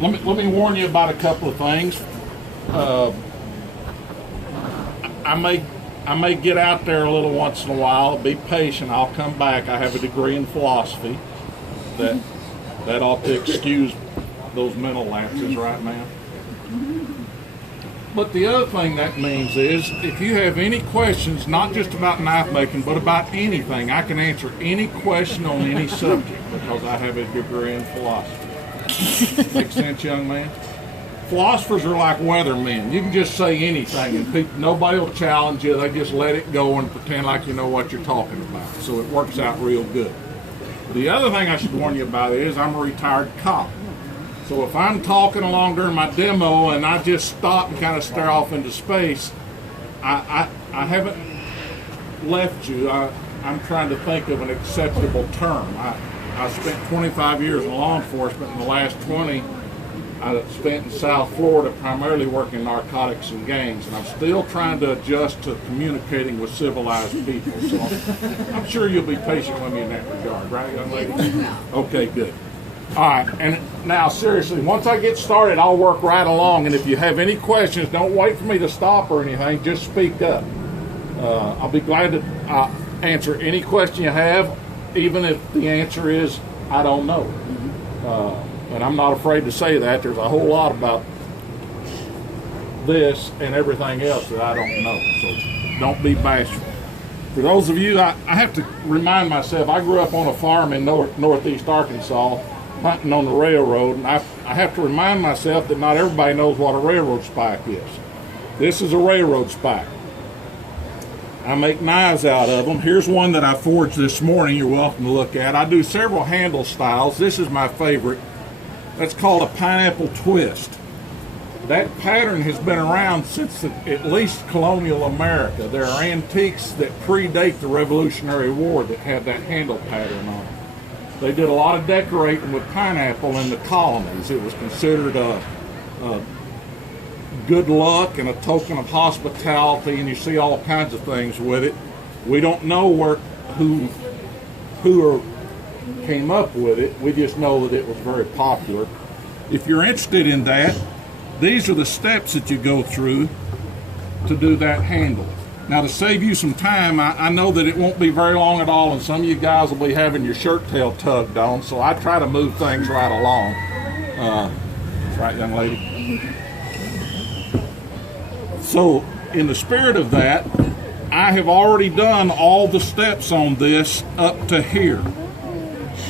let me warn you about a couple of things. I may get out there a little once in a while. Be patient. I'll come back. I have a degree in philosophy. That ought to excuse those mental lapses, right, ma'am? But the other thing that means is, if you have any questions, not just about knife making, but about anything, I can answer any question on any subject because I have a degree in philosophy. Make sense, young man? Philosophers are like weathermen. You can just say anything and nobody will challenge you. They just let it go and pretend like you know what you're talking about. So it works out real good. The other thing I should warn you about is I'm a retired cop. So if I'm talking along during my demo and I just stop and kind of stare off into space, I haven't left you. I'm trying to think of an acceptable term. I spent 25 years in law enforcement. In the last 20, I spent in South Florida primarily working in narcotics and gangs, and I'm still trying to adjust to communicating with civilized people. So I'm sure you'll be patient with me in that regard, right, young lady? Okay, good. All right, and now seriously, once I get started, I'll work right along, and if you have any questions, don't wait for me to stop or anything, just speak up. I'll be glad to answer any question you have, even if the answer is, I don't know. And I'm not afraid to say that. There's a whole lot about this and everything else that I don't know, so don't be bashful. For those of you, I have to remind myself, I grew up on a farm in northeast Arkansas, hunting on the railroad, and I have to remind myself that not everybody knows what a railroad spike is. This is a railroad spike. I make knives out of them. Here's one that I forged this morning you're welcome to look at. I do several handle styles. This is my favorite. That's called a pineapple twist. That pattern has been around since at least colonial America. There are antiques that predate the Revolutionary War that have that handle pattern on them. They did a lot of decorating with pineapple in the colonies. It was considered a good luck and a token of hospitality, and you see all kinds of things with it. We don't know who came up with it. We just know that it was very popular. If you're interested in that, these are the steps that you go through to do that handle. Now, to save you some time, I know that it won't be very long at all, and some of you guys will be having your shirt tail tugged on, so I try to move things right along. That's right, young lady. So, in the spirit of that, I have already done all the steps on this up to here.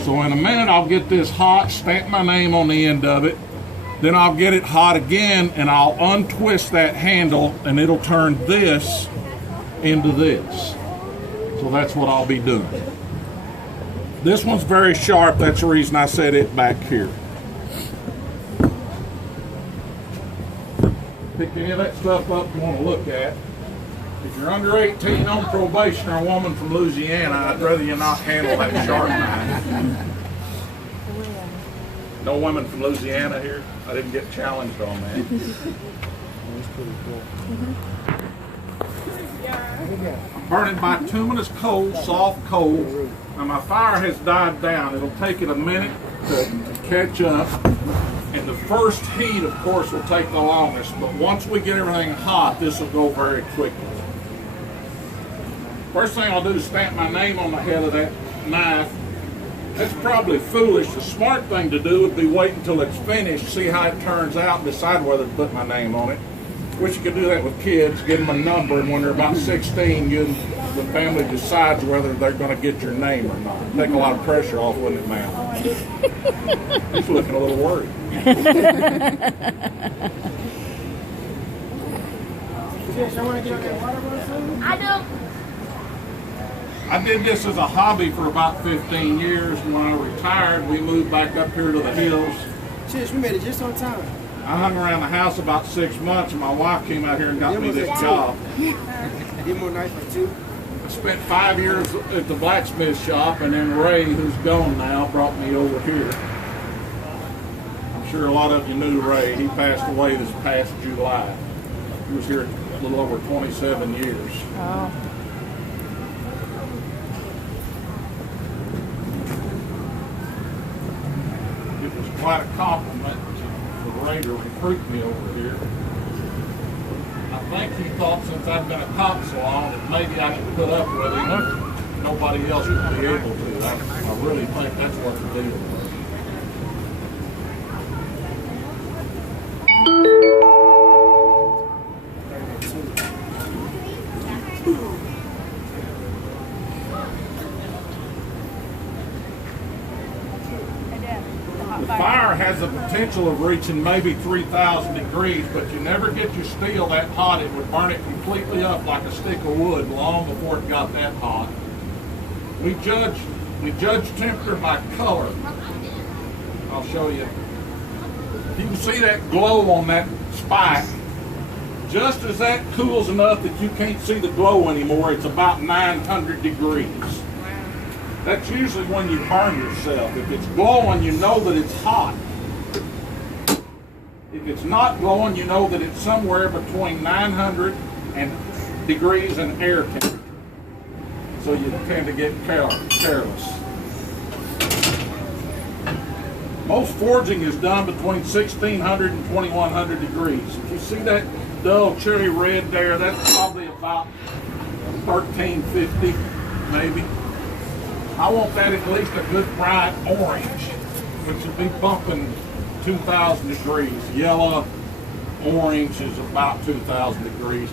So in a minute, I'll get this hot, stamp my name on the end of it, then I'll get it hot again, and I'll untwist that handle, and it'll turn this into this. So that's what I'll be doing. This one's very sharp. That's the reason I set it back here. Pick any of that stuff up you want to look at. If you're under 18 on probation or a woman from Louisiana, I'd rather you not handle that sharp knife. No women from Louisiana here? I didn't get challenged on that. That's pretty cool. I'm burning bituminous coal, soft coal. Now my fire has died down. It'll take it a minute to catch up. And the first heat, of course, will take the longest. But once we get everything hot, this will go very quickly. First thing I'll do is stamp my name on the head of that knife. That's probably foolish. The smart thing to do would be wait until it's finished, see how it turns out, and decide whether to put my name on it. Wish you could do that with kids, give them a number, and when they're about 16, the family decides whether they're going to get your name or not. Take a lot of pressure off, wouldn't it, ma'am? He's looking a little worried. I do. I did this as a hobby for about 15 years, and when I retired, we moved back up here to the hills. Cheers, we made it just on time. I hung around the house about 6 months, and my wife came out here and got me this job. Did more nights like 2. I spent 5 years at the blacksmith shop, and then Ray, who's gone now, brought me over here. I'm sure a lot of you knew Ray. He passed away this past July. He was here a little over 27 years. Oh. It was quite a compliment the Raider recruit me over here. I think he thought since I've been a cop so long that maybe I could put up with him. Nobody else would be able to. I really think that's what the deal was. The fire has the potential of reaching maybe 3,000 degrees, but you never get your steel that hot. It would burn it completely up like a stick of wood long before it got that hot. We judge temperature by color. I'll show you. You can see that glow on that spike. Just as that cools enough that you can't see the glow anymore, it's about 900 degrees. That's usually when you burn yourself. If it's glowing, you know that it's hot. If it's not glowing, you know that it's somewhere between 900 degrees and air temperature. So you tend to get careless. Most forging is done between 1,600 and 2,100 degrees. If you see that dull cherry red there, that's probably about 1,350 maybe. I want that at least a good bright orange, which would be bumping 2,000 degrees. Yellow, orange is about 2,000 degrees.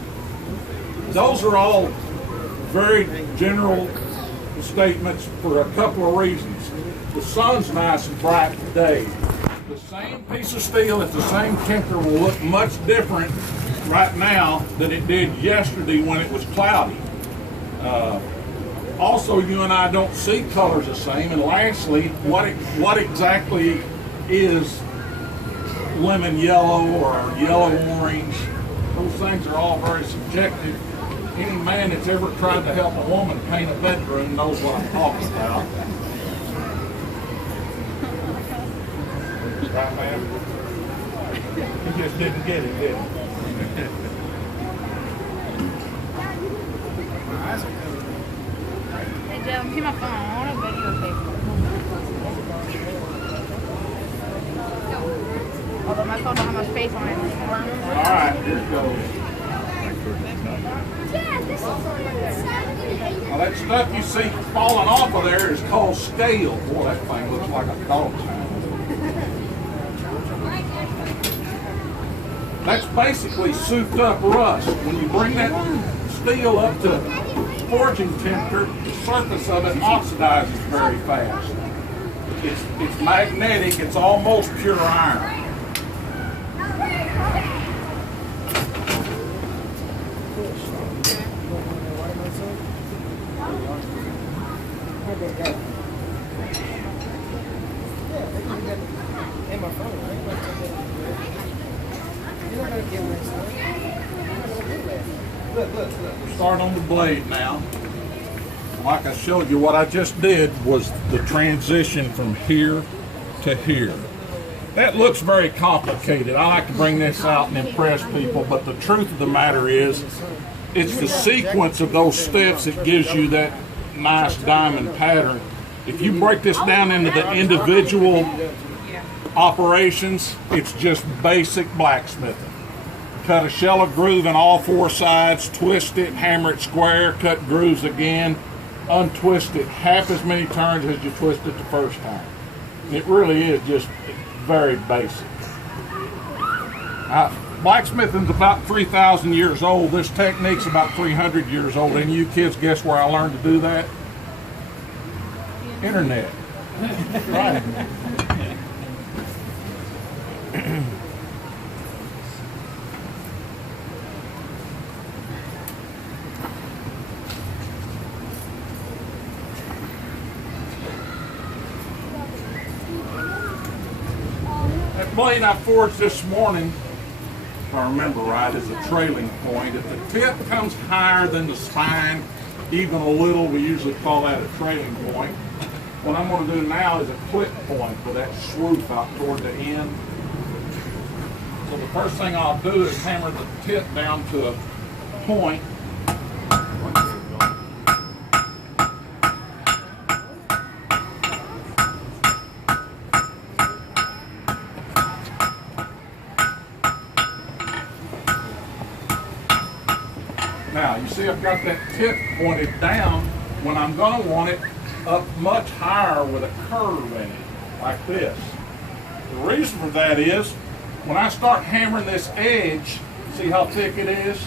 Those are all very general statements for a couple of reasons. The sun's nice and bright today. The same piece of steel at the same temperature will look much different right now than it did yesterday when it was cloudy. Also, you and I don't see colors the same. And lastly, what exactly is lemon yellow or yellow orange? Those things are all very subjective. Any man that's ever tried to help a woman paint a bedroom knows what I'm talking about. Right, man? He just didn't get it, did he? Hey Joe, give me my phone. I want a videotape. Although my phone don't have much space on it. Alright, here it goes. Now that stuff you see falling off of there is called scale. Boy, that thing looks like a dog pound. That's basically souped up rust. When you bring that steel up to forging temperature, the surface of it oxidizes very fast. It's magnetic, it's almost pure iron. Start on the blade now. Like I showed you, what I just did was the transition from here to here. That looks very complicated. I like to bring this out and impress people, but the truth of the matter is, it's the sequence of those steps that gives you that nice diamond pattern. If you break this down into the individual operations, it's just basic blacksmithing. Cut a shallow groove in all four sides, twist it, hammer it square, cut grooves again, untwist it half as many turns as you twist it the first time. It really is just very basic. Blacksmithing's about 3,000 years old. This technique's about 300 years old. And you kids, guess where I learned to do that? Internet. Right. That blade I forged this morning, if I remember right, is a trailing point. If the tip comes higher than the spine, even a little, we usually call that a trailing point. What I'm going to do now is a clip point for that swoop out toward the end. So the first thing I'll do is hammer the tip down to a point. Now, you see I've got that tip pointed down when I'm going to want it up much higher with a curve in it, like this. The reason for that is, when I start hammering this edge, see how thick it is?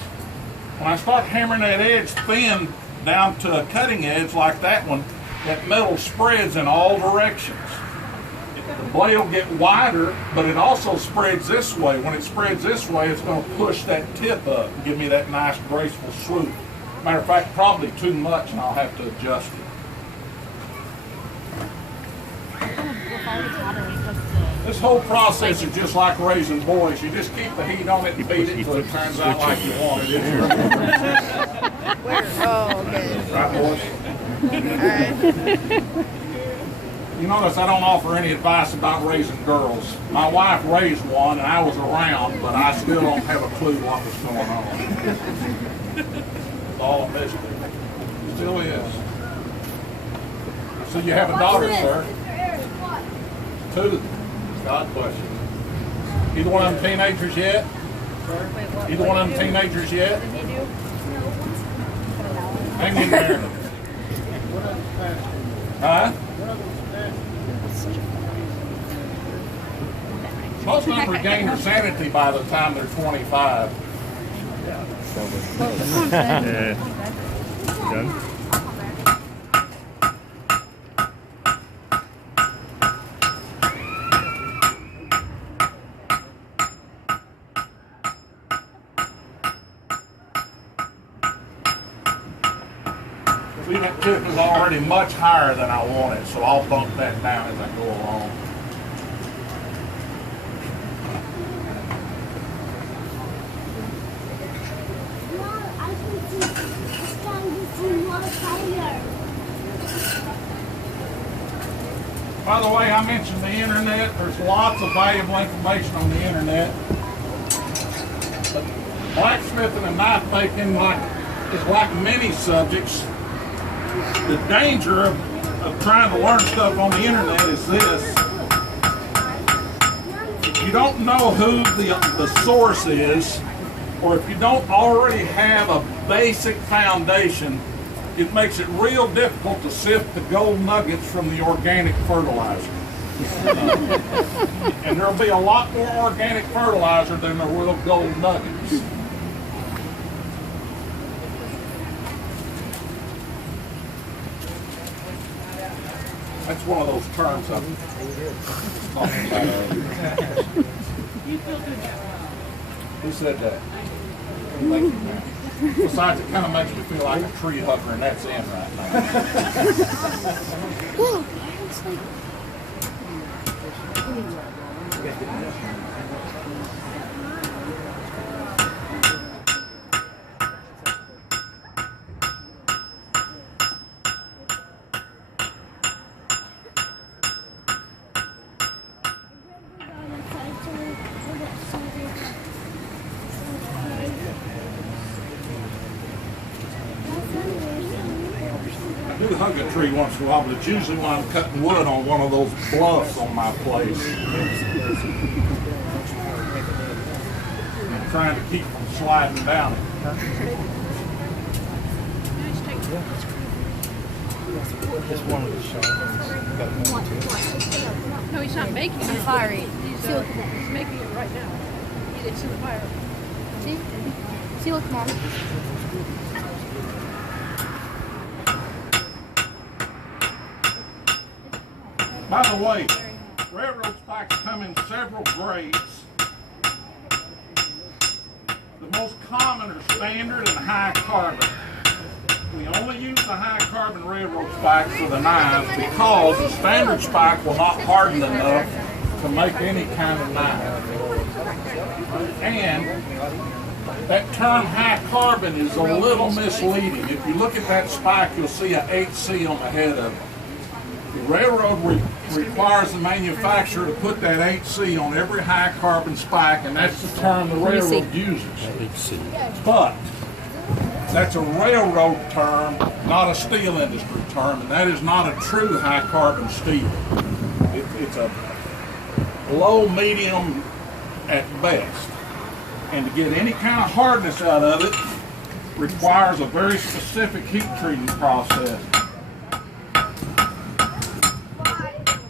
When I start hammering that edge thin down to a cutting edge like that one, that metal spreads in all directions. The blade will get wider, but it also spreads this way. When it spreads this way, it's going to push that tip up and give me that nice graceful swoop. Matter of fact, probably too much, and I'll have to adjust it. This whole process is just like raising boys. You just keep the heat on it and beat it until it turns out like you want it. Where? Oh, okay. Right, boys? Alright. You notice I don't offer any advice about raising girls. My wife raised one, and I was around, but I still don't have a clue what was going on. It's all a mystery. It still is. So you have a daughter, sir? 2. God bless you. Either one of them teenagers yet? Either one of them teenagers yet? Hang in there. Huh? Most of them regain their sanity by the time they're 25. Yeah. Done? See, that tip is already much higher than I want it, so I'll bump that down as I go along. By the way, I mentioned the internet. There's lots of valuable information on the internet. But blacksmithing and knife making is like many subjects. The danger of trying to learn stuff on the internet is this. If you don't know who the source is, or if you don't already have a basic foundation, it makes it real difficult to sift the gold nuggets from the organic fertilizer. And there'll be a lot more organic fertilizer than there will gold nuggets. That's one of those terms I'm talking about. Who said that? Thank you, man. Besides, it kind of makes me feel like a tree hugger, and that's in right I do hug a tree once in a while, but it's usually when I'm cutting wood on one of those bluffs on my place. I'm trying to keep from sliding down it. Just one of the shots. No, he's not making it. Fiery. He's making it right now. It's in the fire. See? See, look, Mom. By the way, railroad spikes come in several grades. The most common are standard and high carbon. We only use the high carbon railroad spike for the knives because the standard spike will not harden enough to make any kind of knife. And that term high carbon is a little misleading. If you look at that spike, you'll see an HC on the head of it. The railroad requires the manufacturer to put that HC on every high carbon spike, and that's the term the railroad uses. But that's a railroad term, not a steel industry term, and that is not a true high carbon steel. It's a low medium at best. And to get any kind of hardness out of it, requires a very specific heat treating process.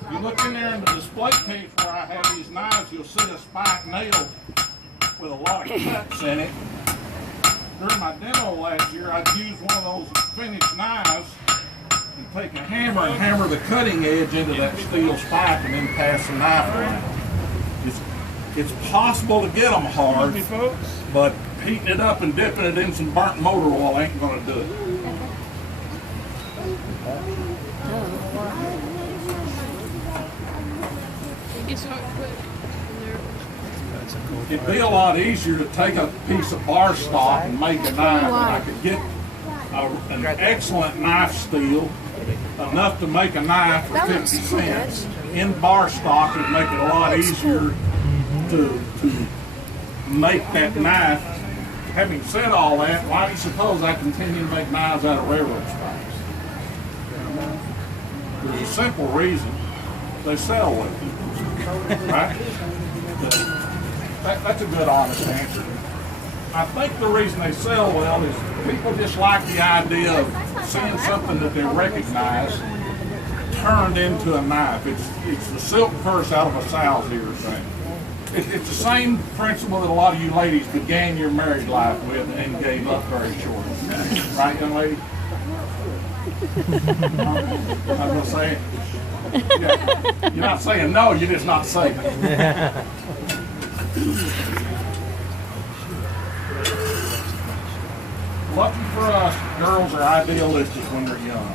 If you look in there in the display case where I have these knives, you'll see a spike nail with a lot of cuts in it. During my demo last year, I'd use one of those finished knives and take a hammer and hammer the cutting edge into that steel spike and then pass the knife around. It's possible to get them hard, but heating it up and dipping it in some burnt motor oil ain't going to do it. It gets hot quick. It'd be a lot easier to take a piece of bar stock and make a knife, and I could get an excellent knife steel, enough to make a knife for 50 cents. In bar stock, it'd make it a lot easier to make that knife. Having said all that, why do you suppose I continue to make knives out of railroad spikes? There's a simple reason. They sell well. Right? That's a good, honest answer. I think the reason they sell well is people just like the idea of seeing something that they recognize turned into a knife. It's the silk purse out of a sow's ear thing. It's the same principle that a lot of you ladies began your married life with and gave up very short. Right, young lady? I was going to say, yeah, you're not saying no, you're just not saying it. Lucky for us, girls are idealistic when they're young.